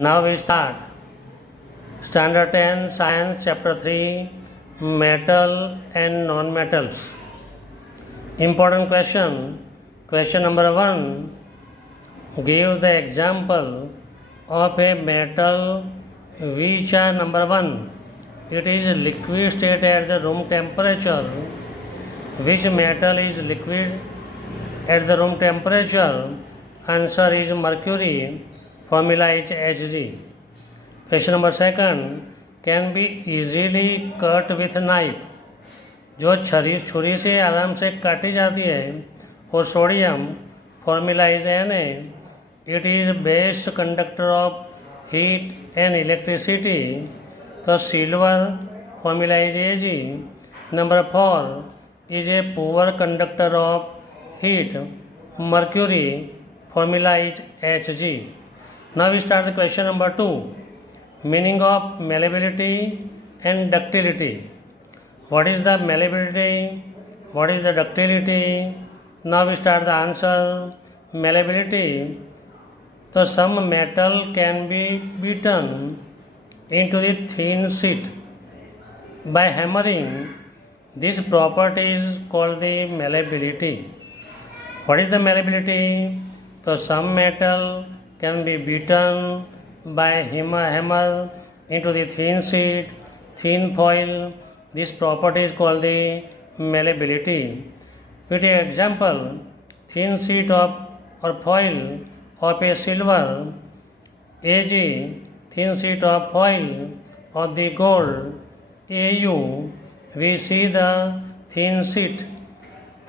Now we start. Standard 10 Science Chapter 3 Metal and Non-Metals. Important question. Question number 1. Give the example of a metal which are number 1. It is liquid state at the room temperature. Which metal is liquid at the room temperature? Answer is mercury. Formula is Hg. Question number 2. Can be easily cut with knife. जो छुरी से आराम से काटी जाती है और sodium formula is Na. It is best conductor of heat and electricity. तो silver formula is Ag. Number 4 is a poor conductor of heat. Mercury formula is Hg. Now we start the question number 2. Meaning of malleability and ductility. What is the malleability? What is the ductility? Now we start the answer. Malleability. So some metal can be beaten into the thin sheet by hammering. This property is called the malleability. What is the malleability? So some metal can be beaten by hammer into the thin sheet, thin foil. This property is called the malleability. We take example, thin sheet of or foil of a silver, Ag, thin sheet of foil of the gold, Au. We see the thin sheet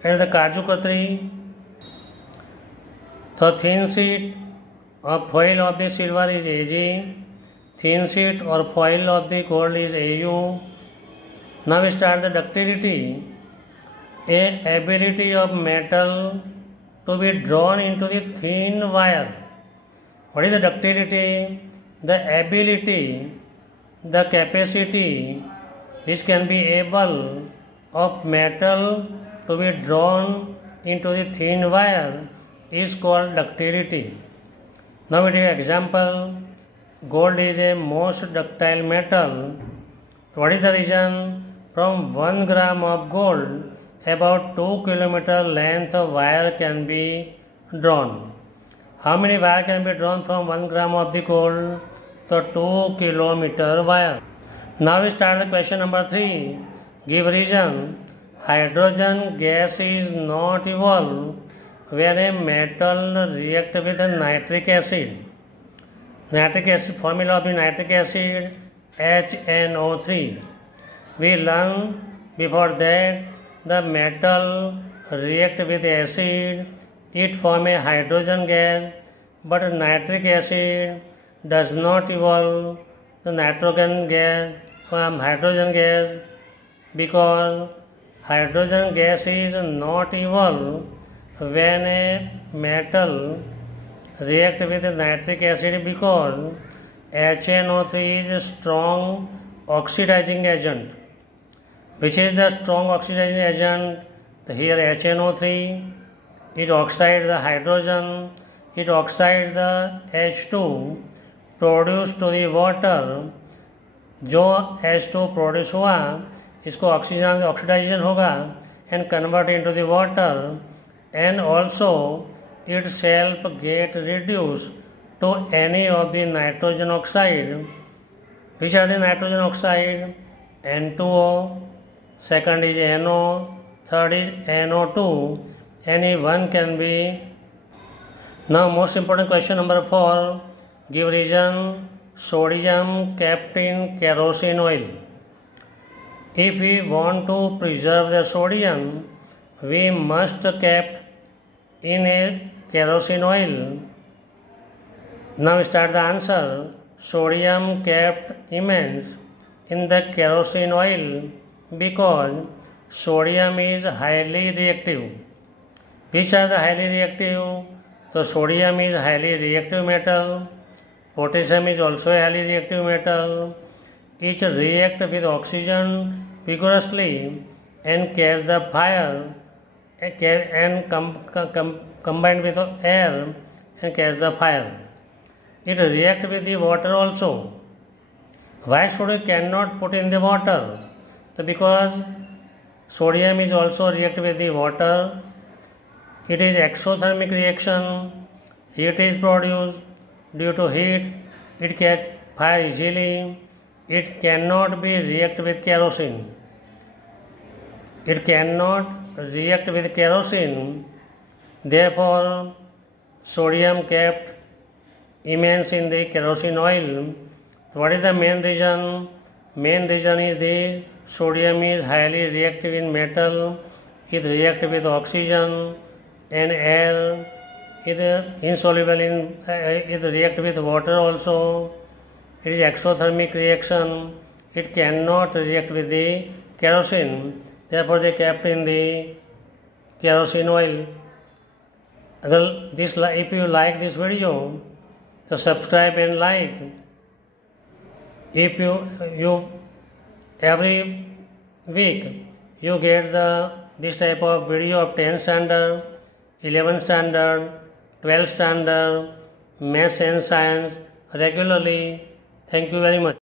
and the Kaju Katri. The thin sheet of foil of the silver is Ag, thin sheet or foil of the gold is Au. Now we start the ductility. A ability of metal to be drawn into the thin wire. What is the ductility? The ability, the capacity which can be able of metal to be drawn into the thin wire is called ductility. Now we take example. Gold is a most ductile metal. What is the reason? From 1 gram of gold, about 2 kilometer length of wire can be drawn. How many wire can be drawn from 1 gram of the gold? So 2 kilometer wire. Now we start the question number 3. Give reason. Hydrogen gas is not evolved when a metal react with nitric acid. Nitric acid, formula of the nitric acid, HNO3. We learn before that the metal react with acid, it form a hydrogen gas, but nitric acid does not evolve the nitrogen gas from hydrogen gas, because hydrogen gas is not evolved when a metal react with nitric acid, because HNO3 is a strong oxidizing agent. Which is the strong oxidizing agent? Here HNO3, it oxides the hydrogen, it oxides the H2 produced to the water. जो H2 produce हुआ इसको oxygen oxidisation होगा and convert into the water, and also itself get reduced to any of the nitrogen oxide. Which are the nitrogen oxide? N2O, second is NO, third is NO2. Any one can be. Now most important question number 4. Give reason. Sodium kept in kerosene oil. If we want to preserve the sodium, we must kept in a kerosene oil. Now we start the answer. Sodium kept immense in the kerosene oil because sodium is highly reactive. Which are the highly reactive? So sodium is highly reactive metal. Potassium is also a highly reactive metal. Each react with oxygen vigorously and catch the fire and combined with air and catch the fire. it react with the water also. Why sodium cannot put in the water? So because sodium is also react with the water. It is exothermic reaction. Heat is produced. Due to heat, it can fire easily. It cannot be react with kerosene. It cannot react with kerosene. Therefore, sodium kept immense in the kerosene oil. What is the main reason? Main reason is the sodium is highly reactive in metal. It reacts with oxygen and air. It is insoluble in. It reacts with water also. It is exothermic reaction. It cannot react with the kerosene. Therefore, they kept in the kerosene oil. If you like this video, so subscribe and like. If you every week you get this type of video of 10th standard, 11th standard, 12th standard, maths and science regularly. Thank you very much.